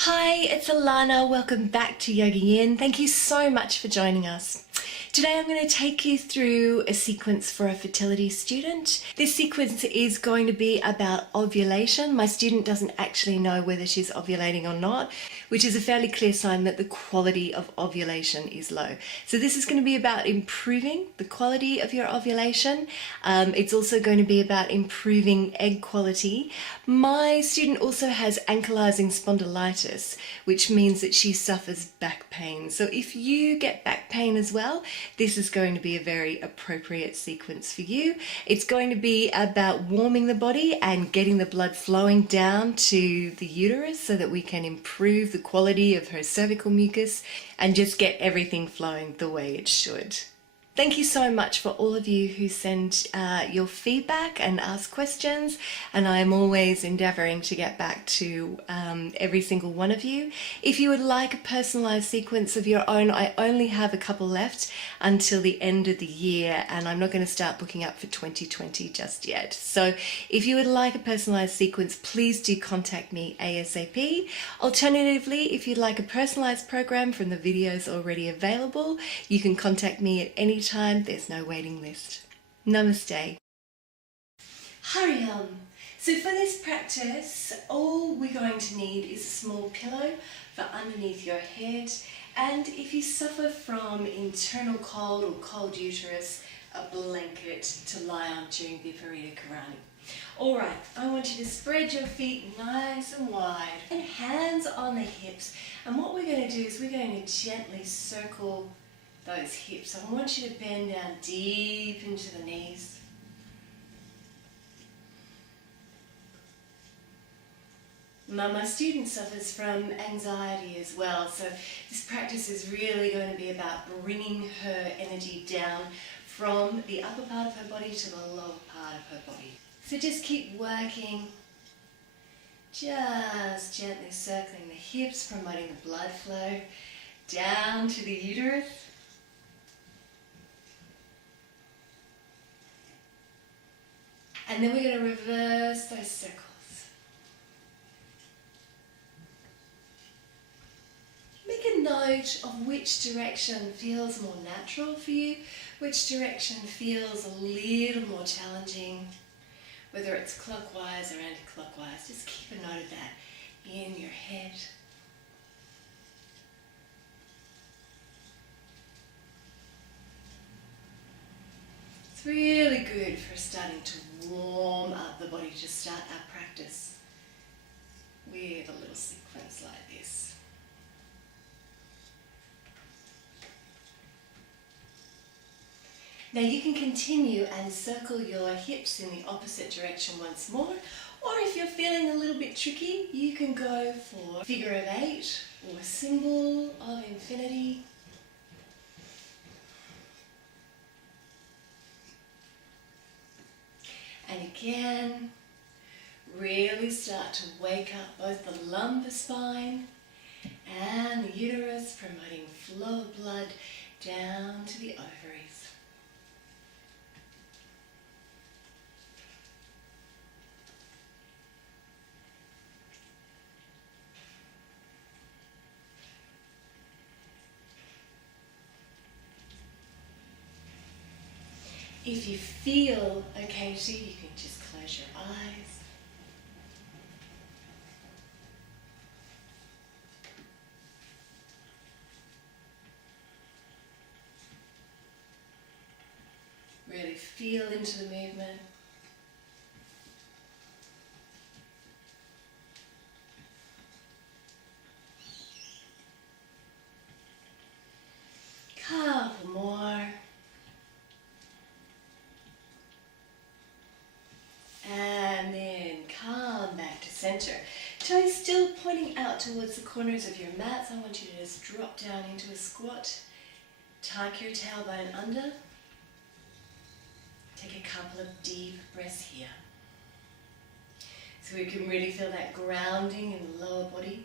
Hi, it's Allannah. Welcome back to YogaYin. Thank you so much for joining us. Today I'm going to take you through a sequence for a fertility student. This sequence is going to be about ovulation. My student doesn't actually know whether she's ovulating or not, which is a fairly clear sign that the quality of ovulation is low. So this is going to be about improving the quality of your ovulation. It's also going to be about improving egg quality. My student also has ankylosing spondylitis, which means that she suffers back pain. So if you get back pain as well, this is going to be a very appropriate sequence for you. It's going to be about warming the body and getting the blood flowing down to the uterus so that we can improve the quality of her cervical mucus and just get everything flowing the way it should. Thank you so much for all of you who send your feedback and ask questions, and I am always endeavouring to get back to every single one of you. If you would like a personalised sequence of your own, I only have a couple left until the end of the year, and I'm not going to start booking up for 2020 just yet. So if you would like a personalised sequence, please do contact me ASAP. Alternatively, if you'd like a personalised program from the videos already available, you can contact me at any time. There's no waiting list. Namaste. Hari Om. So for this practice, all we're going to need is a small pillow for underneath your head, and if you suffer from internal cold or cold uterus, a blanket to lie on during Viparita Karani. Alright, I want you to spread your feet nice and wide and hands on the hips, and what we're going to do is we're going to gently circle those hips. I want you to bend down deep into the knees. Now, my student suffers from anxiety as well, so this practice is really going to be about bringing her energy down from the upper part of her body to the lower part of her body. So just keep working, just gently circling the hips, promoting the blood flow down to the uterus. And then we're going to reverse those circles. Make a note of which direction feels more natural for you, which direction feels a little more challenging, whether it's clockwise or anti-clockwise. Just keep a note of that in your head. It's really good for starting to warm up the body to start our practice with a little sequence like this. Now you can continue and circle your hips in the opposite direction once more, or if you're feeling a little bit tricky, you can go for figure of 8 or symbol of infinity. And again, really start to wake up both the lumbar spine and the uterus, promoting flow of blood down to the ovaries. If you feel okay to, you can just close your eyes. Really feel into the movement. Couple more. And then come back to center. Toes still pointing out towards the corners of your mats. I want you to just drop down into a squat. Tuck your tailbone under. Take a couple of deep breaths here. So we can really feel that grounding in the lower body.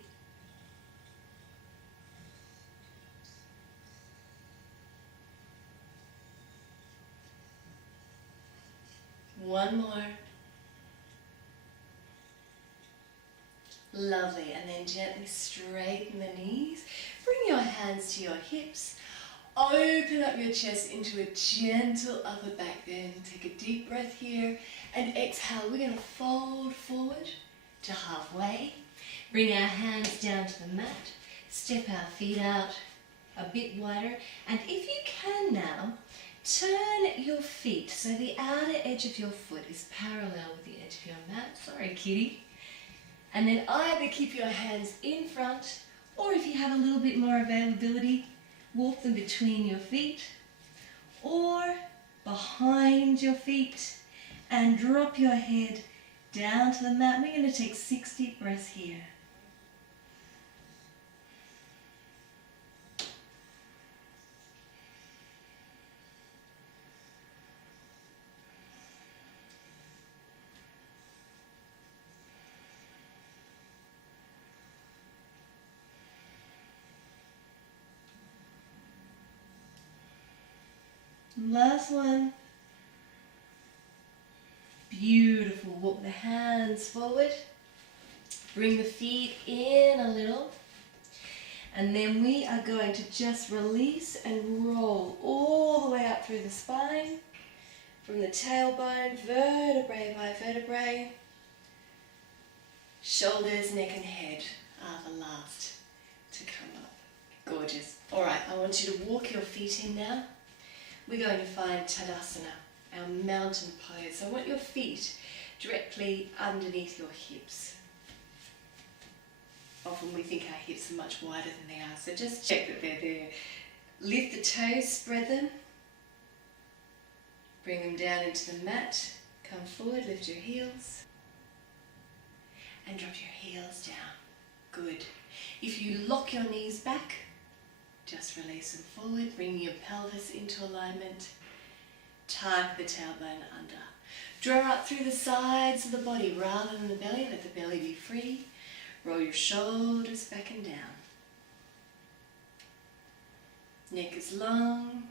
One more. Lovely, and then gently straighten the knees. Bring your hands to your hips. Open up your chest into a gentle upper back bend. Take a deep breath here and exhale. We're going to fold forward to halfway. Bring our hands down to the mat. Step our feet out a bit wider. And if you can now, turn your feet so the outer edge of your foot is parallel with the edge of your mat. Sorry, kitty. And then either keep your hands in front, or if you have a little bit more availability, walk them between your feet or behind your feet and drop your head down to the mat. We're going to take 6 deep breaths here. Last one. Beautiful. Walk the hands forward. Bring the feet in a little. And then we are going to just release and roll all the way up through the spine. From the tailbone, vertebrae by vertebrae. Shoulders, neck and head are the last to come up. Gorgeous. All right, I want you to walk your feet in now. We're going to find Tadasana, our mountain pose. So I want your feet directly underneath your hips. Often we think our hips are much wider than they are, so just check that they're there. Lift the toes, spread them. Bring them down into the mat. Come forward, lift your heels. And drop your heels down. Good. If you lock your knees back, just release them forward, bring your pelvis into alignment. Tuck the tailbone under. Draw up through the sides of the body rather than the belly. Let the belly be free. Roll your shoulders back and down. Neck is long.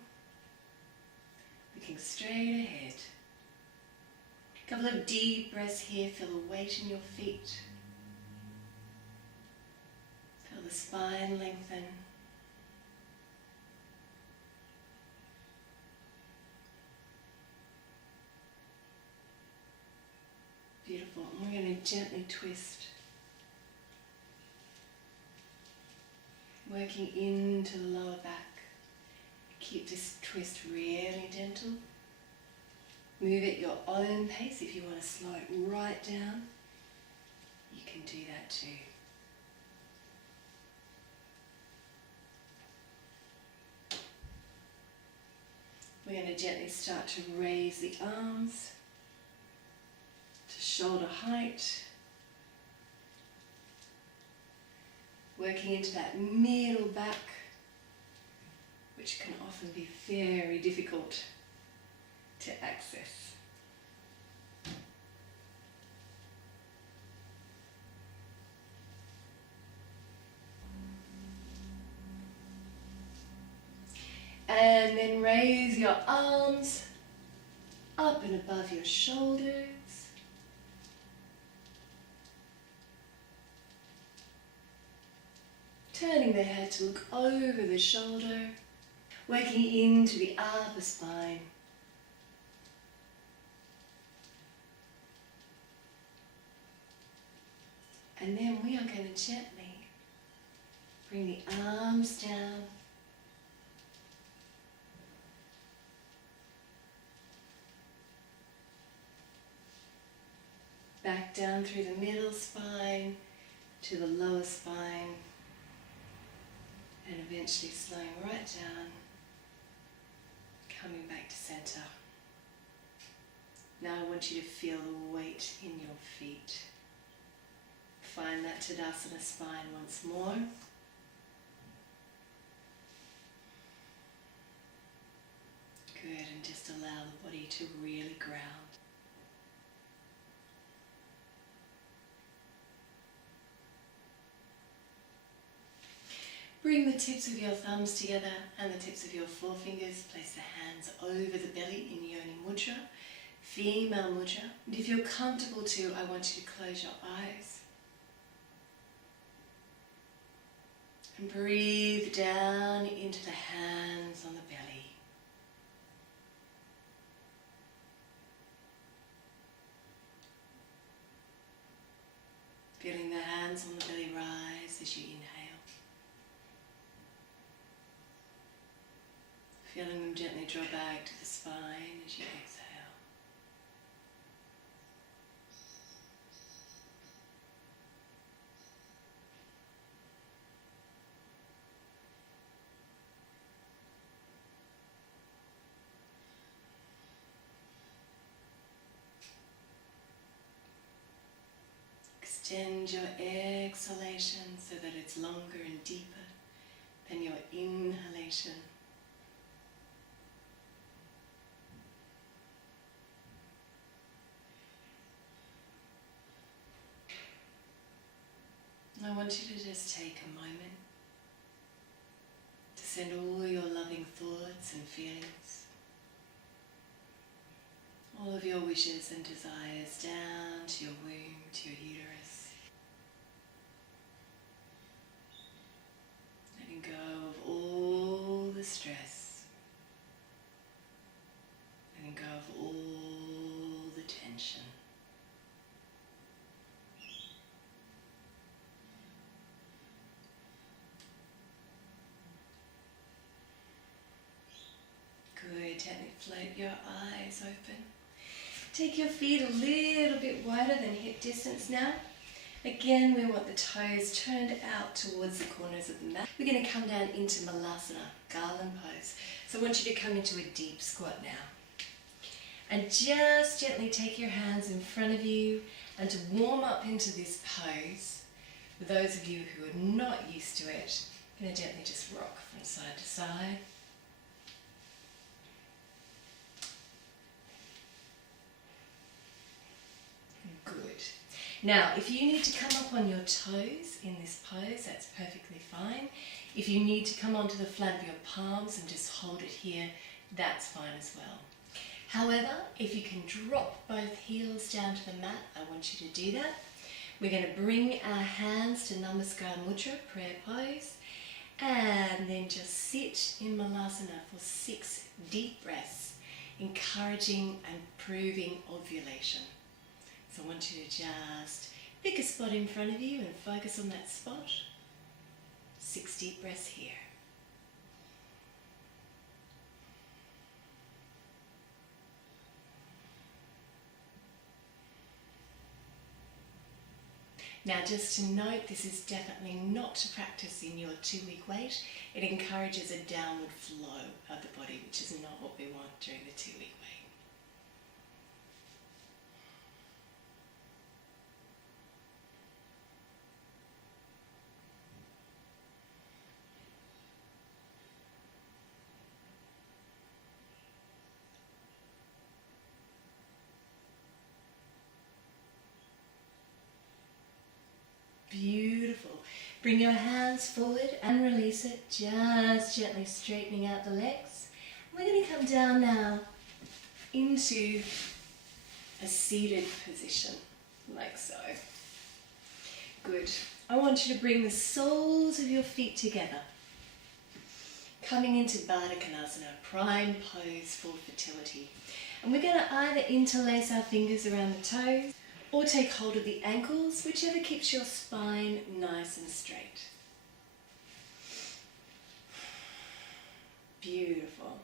Looking straight ahead. A couple of deep breaths here. Feel the weight in your feet. Feel the spine lengthen. Beautiful. And we're going to gently twist. Working into the lower back. Keep this twist really gentle. Move at your own pace. If you want to slow it right down, you can do that too. We're going to gently start to raise the arms to shoulder height. Working into that middle back, which can often be very difficult to access. And then raise your arms up and above your shoulders. Turning the head to look over the shoulder, working into the upper spine. And then we are going to gently bring the arms down. Back down through the middle spine to the lower spine. And eventually slowing right down, coming back to center. Now I want you to feel the weight in your feet. Find that Tadasana spine once more. Good, and just allow the body to really ground. Bring the tips of your thumbs together and the tips of your forefingers. Place the hands over the belly in Yoni Mudra, female mudra. And if you're comfortable to, I want you to close your eyes. And breathe down into the hands on the belly. Feeling the hands on the belly rise as you inhale. Feeling them gently draw back to the spine as you exhale. Extend your exhalation so that it's longer and deeper than your inhalation. I want you to just take a moment to send all your loving thoughts and feelings, all of your wishes and desires down to your womb, to your uterus. Letting go of all the stress. Letting go of all the tension. Good, gently float your eyes open. Take your feet a little bit wider than hip distance now. Again, we want the toes turned out towards the corners of the mat. We're going to come down into Malasana, garland pose. So I want you to come into a deep squat now. And just gently take your hands in front of you, and to warm up into this pose, for those of you who are not used to it, I'm going to gently just rock from side to side. Good. Now, if you need to come up on your toes in this pose, that's perfectly fine. If you need to come onto the flat of your palms and just hold it here, that's fine as well. However, if you can drop both heels down to the mat, I want you to do that. We're going to bring our hands to Namaskar Mudra, prayer pose, and then just sit in Malasana for 6 deep breaths, encouraging and proving ovulation. So I want you to just pick a spot in front of you and focus on that spot. 6 deep breaths here. Now, just to note, this is definitely not to practice in your 2-week wait. It encourages a downward flow of the body, which is not what we want during the 2-week wait. Beautiful. Bring your hands forward and release it, just gently straightening out the legs. We're going to come down now into a seated position, like so. Good. I want you to bring the soles of your feet together. Coming into Baddha Konasana, prime pose for fertility. And we're going to either interlace our fingers around the toes, or take hold of the ankles, whichever keeps your spine nice and straight. Beautiful.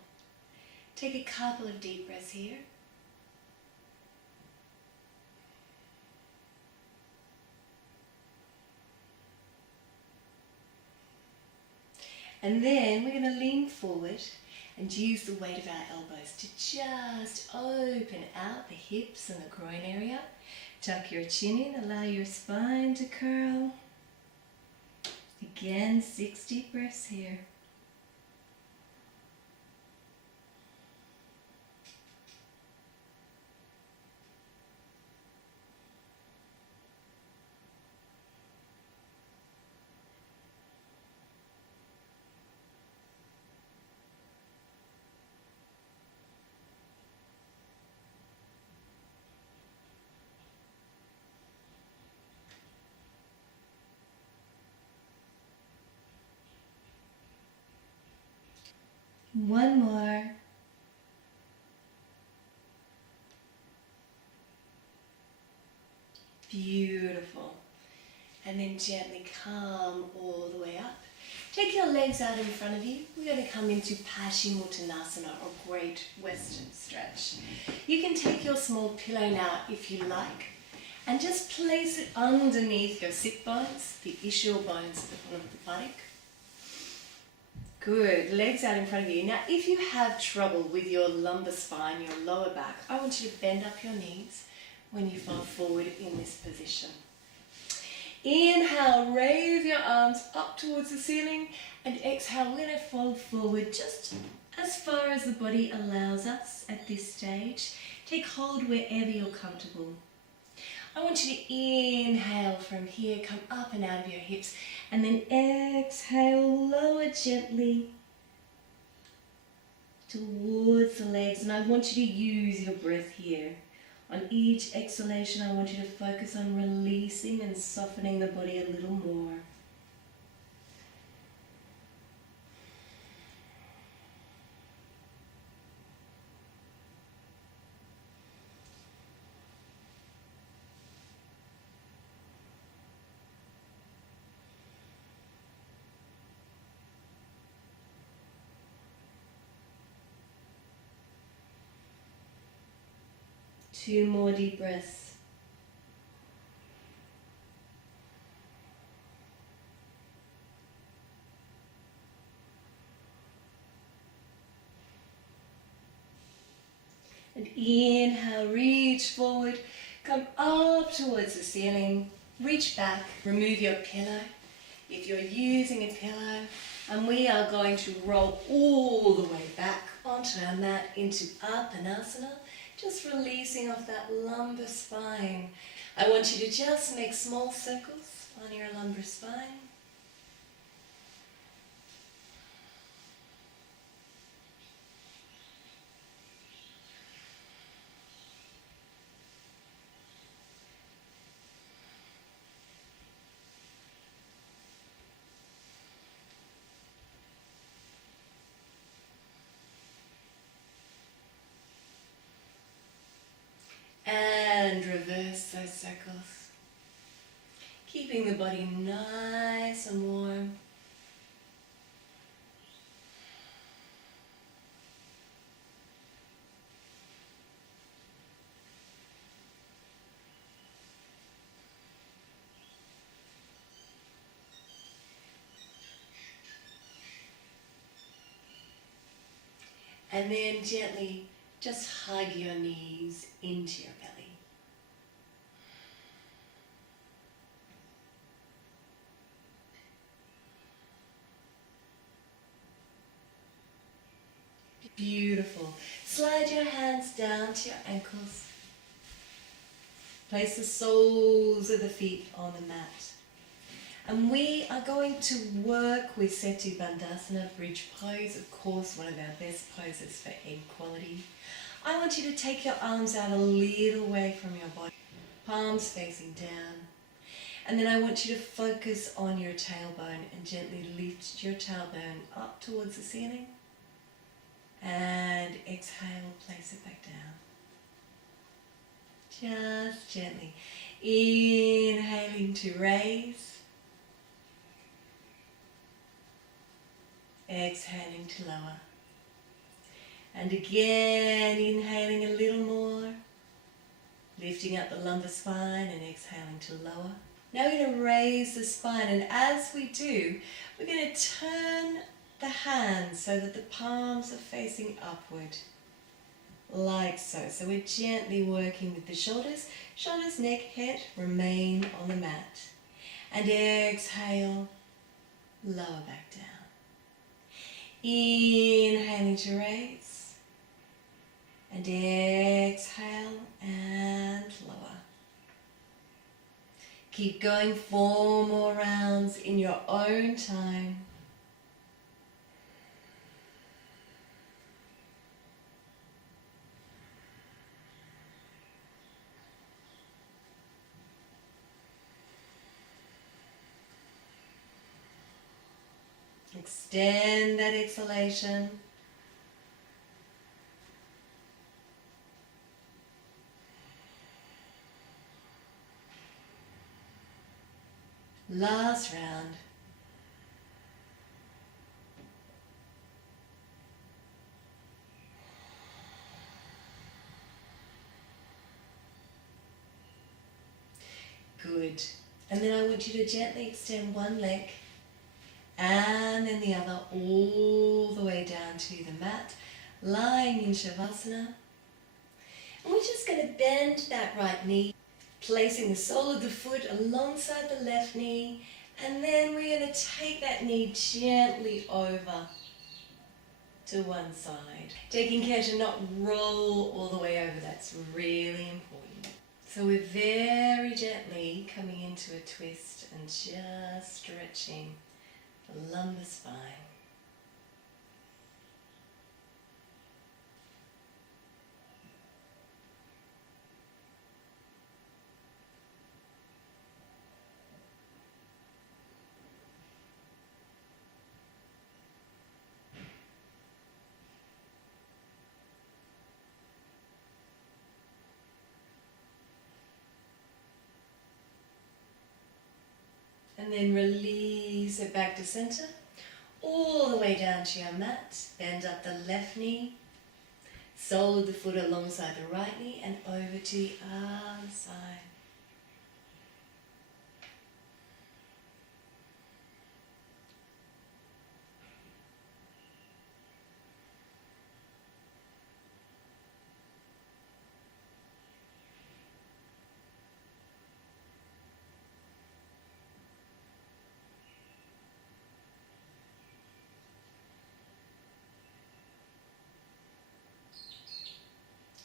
Take a couple of deep breaths here. And then we're going to lean forward and use the weight of our elbows to just open out the hips and the groin area. Tuck your chin in, allow your spine to curl. Again, 6 deep breaths here. One more. Beautiful. And then gently come all the way up. Take your legs out in front of you. We're going to come into Paschimottanasana, or Great Western Stretch. You can take your small pillow now if you like, and just place it underneath your sit bones, the ischial bones at the bottom of the buttock. Good, legs out in front of you. Now if you have trouble with your lumbar spine, your lower back, I want you to bend up your knees when you fall forward in this position. Inhale, raise your arms up towards the ceiling, and exhale, we're going to fold forward just as far as the body allows us at this stage. Take hold wherever you're comfortable. I want you to inhale from here, come up and out of your hips, and then exhale, lower gently towards the legs. And I want you to use your breath here. On each exhalation, I want you to focus on releasing and softening the body a little more. Two more deep breaths. And inhale, reach forward, come up towards the ceiling, reach back, remove your pillow if you're using a pillow, and we are going to roll all the way back onto our mat into Uttanasana. Just releasing off that lumbar spine. I want you to just make small circles on your lumbar spine. And reverse those circles. Keeping the body nice and warm. And then gently just hug your knees into your belly. Beautiful. Slide your hands down to your ankles. Place the soles of the feet on the mat. And we are going to work with Setu Bandhasana, bridge pose, of course, one of our best poses for egg quality. I want you to take your arms out a little way from your body, palms facing down. And then I want you to focus on your tailbone and gently lift your tailbone up towards the ceiling. And exhale, place it back down. Just gently. Inhaling to raise. Exhaling to lower. And again, inhaling a little more. Lifting up the lumbar spine and exhaling to lower. Now we're going to raise the spine, and as we do, we're going to turn the hands so that the palms are facing upward, like so. So we're gently working with the shoulders. Shoulders, neck, head remain on the mat. And exhale, lower back down. Inhaling to raise. And exhale and lower. Keep going 4 more rounds in your own time. Extend that exhalation. Last round. Good. And then I want you to gently extend one leg and then the other all the way down to the mat, lying in Shavasana. And we're just going to bend that right knee, placing the sole of the foot alongside the left knee, and then we're going to take that knee gently over to one side, taking care to not roll all the way over. That's really important. So we're very gently coming into a twist and just stretching the lumbar spine. And then release it back to center, all the way down to your mat. Bend up the left knee, sole of the foot alongside the right knee, and over to the other side.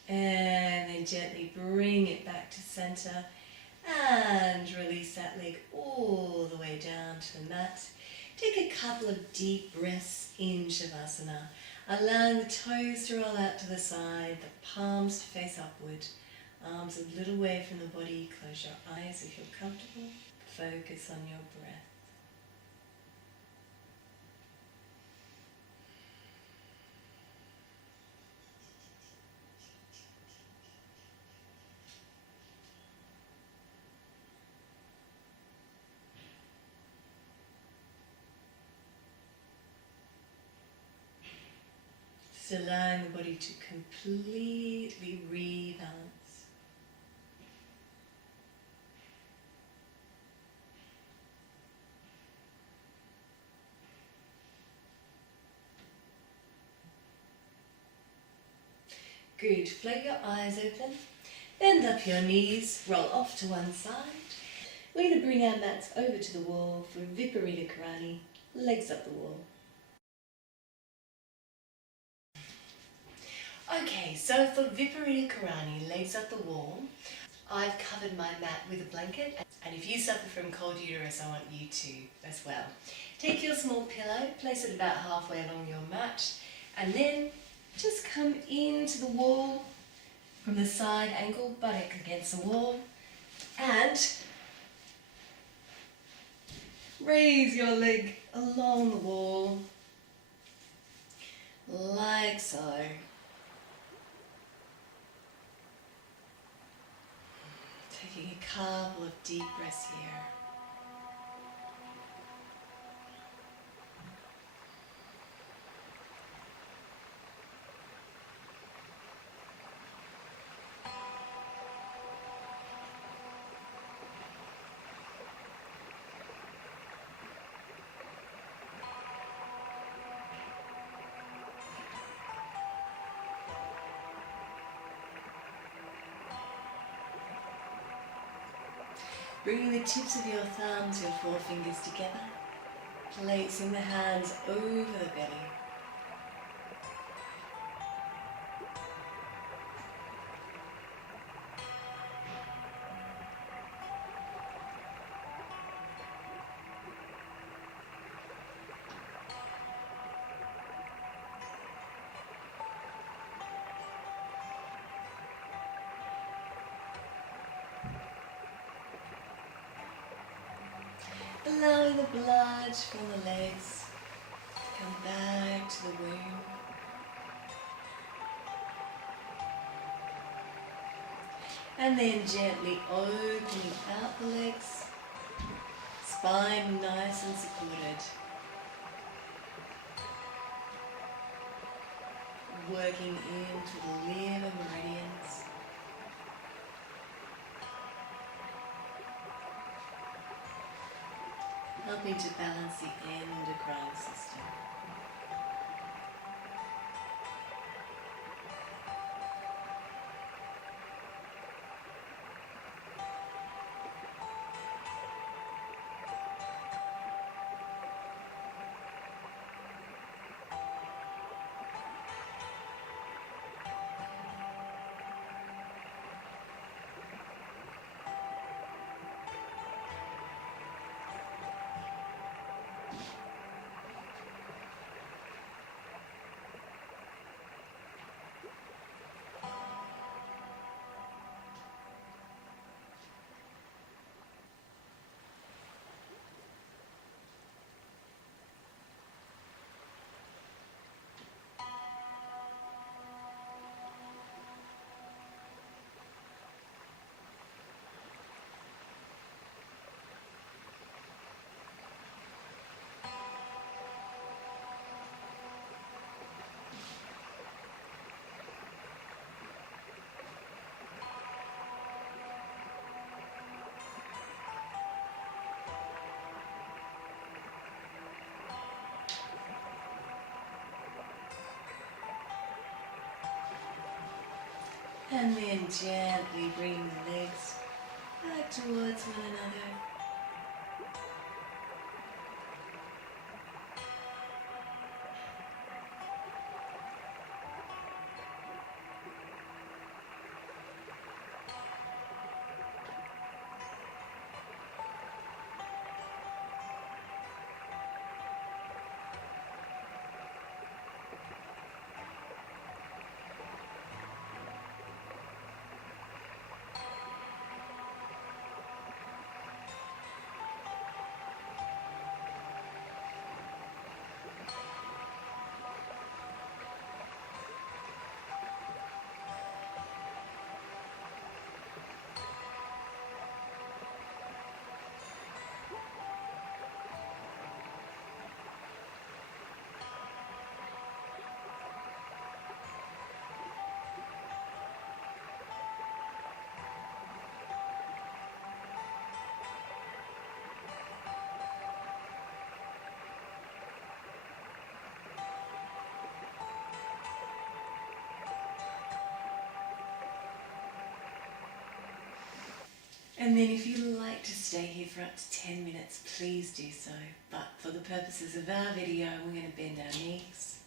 And then gently bring it back to center and release that leg all the way down to the mat. Take a couple of deep breaths in Shavasana, allowing the toes to roll out to the side, the palms to face upward, arms a little away from the body. Close your eyes if you're comfortable. Focus on your breath. Just allowing the body to completely rebalance. Good. Float your eyes open. Bend up your knees. Roll off to one side. We're going to bring our mats over to the wall for Viparita Karani. Legs up the wall. Okay, so for Viparita Karani, legs up the wall, I've covered my mat with a blanket, and if you suffer from cold uterus, I want you to as well. Take your small pillow, place it about halfway along your mat, and then just come into the wall from the side, ankle, buttock against the wall, and raise your leg along the wall, like so. Taking a couple of deep breaths here. Bringing the tips of your thumbs, your forefingers together, placing the hands over the belly. Allowing the blood from the legs to come back to the womb. And then gently opening out the legs, spine nice and supported. Working into the liver meridians. Helping to balance the endocrine system. And then gently bring the legs back towards one another. And then if you like to stay here for up to 10 minutes, please do so. But for the purposes of our video, we're going to bend our knees,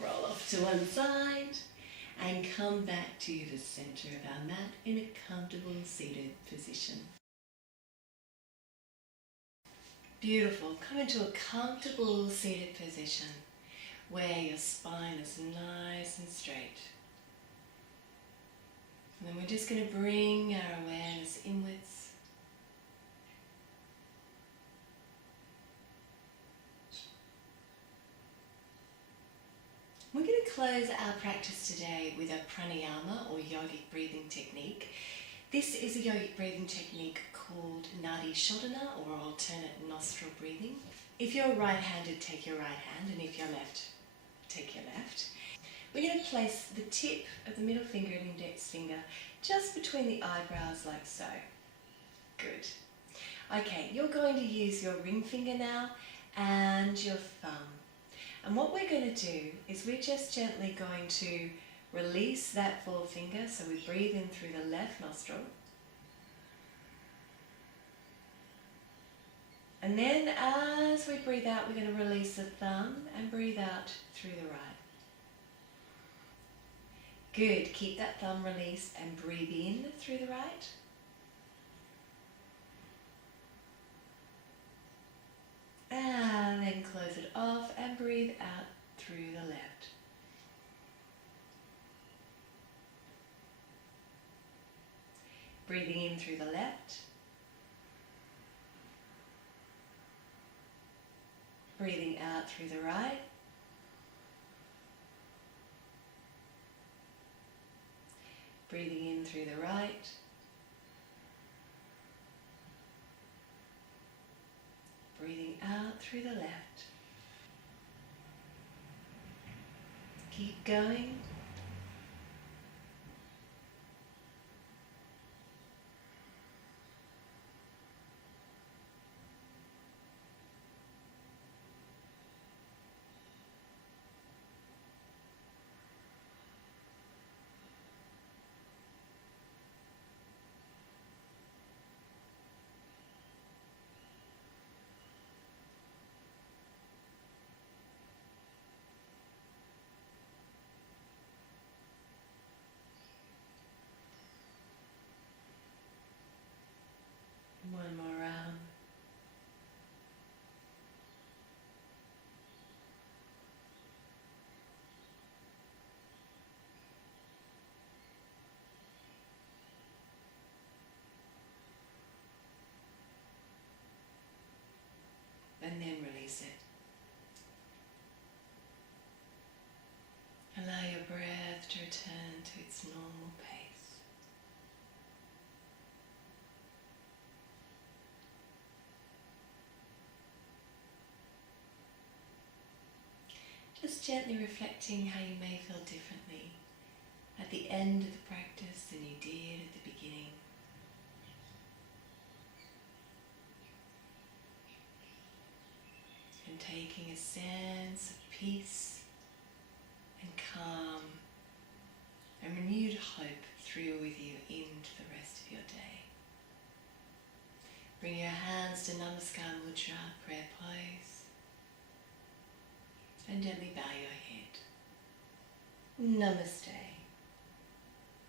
roll off to one side, and come back to the center of our mat in a comfortable seated position. Beautiful. Come into a comfortable seated position where your spine is nice and straight. And then we're just going to bring our awareness inwards. We're going to close our practice today with a pranayama or yogic breathing technique. This is a yogic breathing technique called Nadi Shodhana or alternate nostril breathing. If you're right-handed, take your right hand, and if you're left, take your left. We're going to place the tip of the middle finger and index finger just between the eyebrows like so. Good. Okay, you're going to use your ring finger now and your thumb. And what we're going to do is we're just gently going to release that forefinger, so we breathe in through the left nostril. And then as we breathe out, we're going to release the thumb and breathe out through the right. Good, keep that thumb released and breathe in through the right. And then close it off and breathe out through the left. Breathing in through the left. Breathing out through the right. Breathing in through the right. out through the left. Keep going. One more round. And then release it. Allow your breath to return to its normal pace. Just gently reflecting how you may feel differently at the end of the practice than you did at the beginning. And taking a sense of peace and calm and renewed hope through with you into the rest of your day. Bring your hands to Namaskar Mudra, prayer pose, and gently bow your head. Namaste.